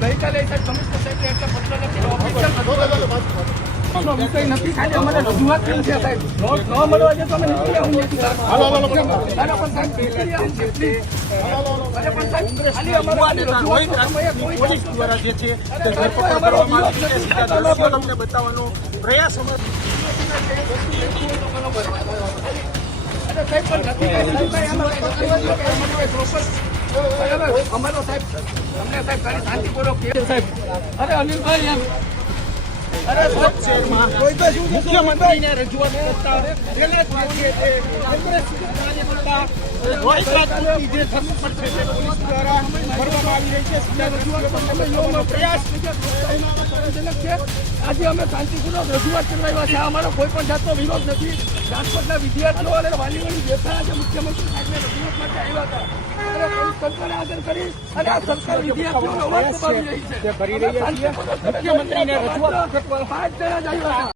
ગઈકાલે કમિશનર સાહેબ એટલે દ્વારા જે છે તે ધરપકડ કરવામાં આવી છે. સીધા દાદા બતાવવાનો પ્રયાસ અમારો અમારું સાહેબ અમને સાહેબ શાંતિપૂર્વક સાહેબ અરે અનિલભાઈ એમ અરે મુખ્યમંત્રીને આજે અમે શાંતિપૂર્વક રજૂઆત કરવા છે અમારો કોઈ પણ જાતનો વિરોધ નથી રાજકોટના વિદ્યાર્થીઓ અને વાલીઓની વ્યથા આજે મુખ્યમંત્રી સાહેબને રજૂઆત માટે આવ્યા હતા. પોલીસ હાજર કરી અને આ સરકાર વિદ્યાર્થીઓનો અવાજ દબાવી રહી છે. તે કરી રહ્યા છીએ. શાંતિપૂર્વક મુખ્યમંત્રીને રજૂઆત પાંચ જણા જ આવ્યા